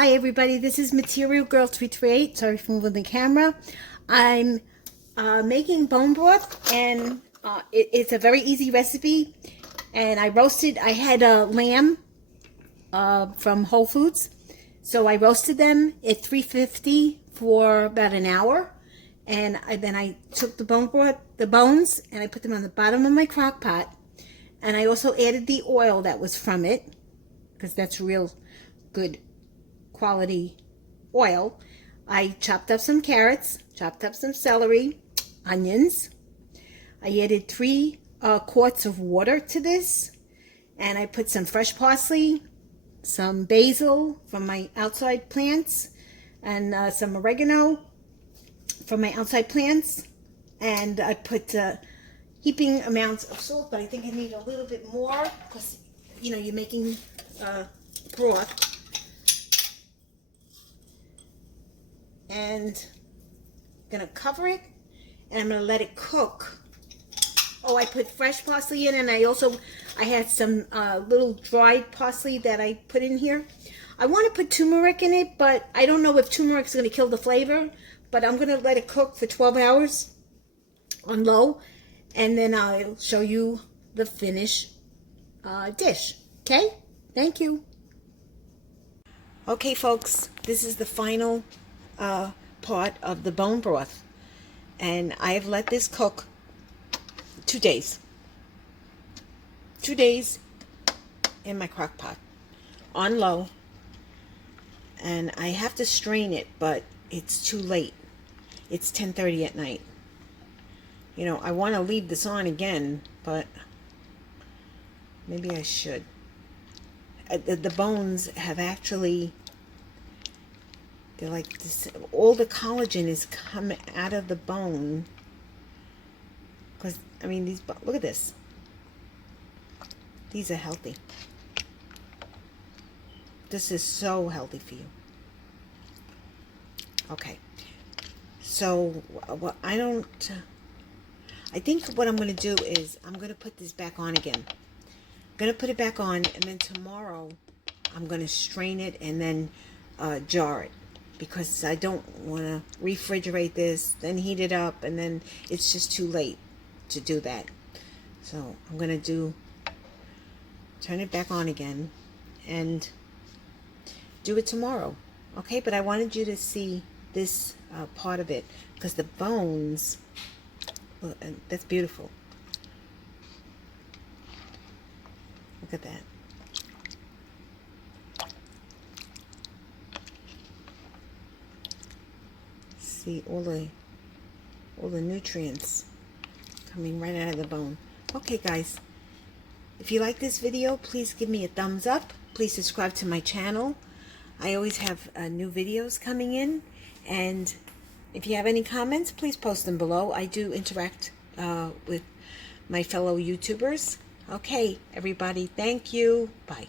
Hi everybody, this is Material Girl 338. Sorry for moving the camera. I'm making bone broth, and it's a very easy recipe. And I had a lamb from Whole Foods. So I roasted them at 350 for about an hour. And then I took the bones, and I put them on the bottom of my crock pot. And I also added the oil that was from it, because that's real good quality oil. I chopped up some carrots, chopped up some celery, onions. I added 3 quarts of water to this, and I put some fresh parsley, some basil from my outside plants, and some oregano from my outside plants. And I put heaping amounts of salt, but I think I need a little bit more because, you know, you're making broth. And I'm gonna cover it, and I'm gonna let it cook. Oh, I put fresh parsley in, and I had some little dried parsley that I put in here. I want to put turmeric in it, but I don't know if turmeric is gonna kill the flavor. But I'm gonna let it cook for 12 hours on low, and then I'll show you the finished dish. Okay? Thank you. Okay, folks, this is the final part of the bone broth, and I've let this cook 2 days. 2 days in my crock pot on low, and I have to strain it, but it's too late. It's 10:30 at night. You know, I want to leave this on again, but maybe I should. The bones have actually, they're like this, all the collagen is coming out of the bone. Because, I mean, look at this. These are healthy. This is so healthy for you. Okay. So, I think what I'm going to do is I'm going to put this back on again. I'm going to put it back on, and then tomorrow I'm going to strain it and then jar it, because I don't want to refrigerate this, then heat it up, and then it's just too late to do that. So I'm going to turn it back on again and do it tomorrow. Okay, but I wanted you to see this part of it, because the bones, well, that's beautiful. Look at that. See all the nutrients coming right out of the bone. Okay, guys, if you like this video, please give me a thumbs up. Please subscribe to my channel. I always have new videos coming in, and if you have any comments, please post them below. I do interact with my fellow YouTubers. Okay, everybody, thank you. Bye.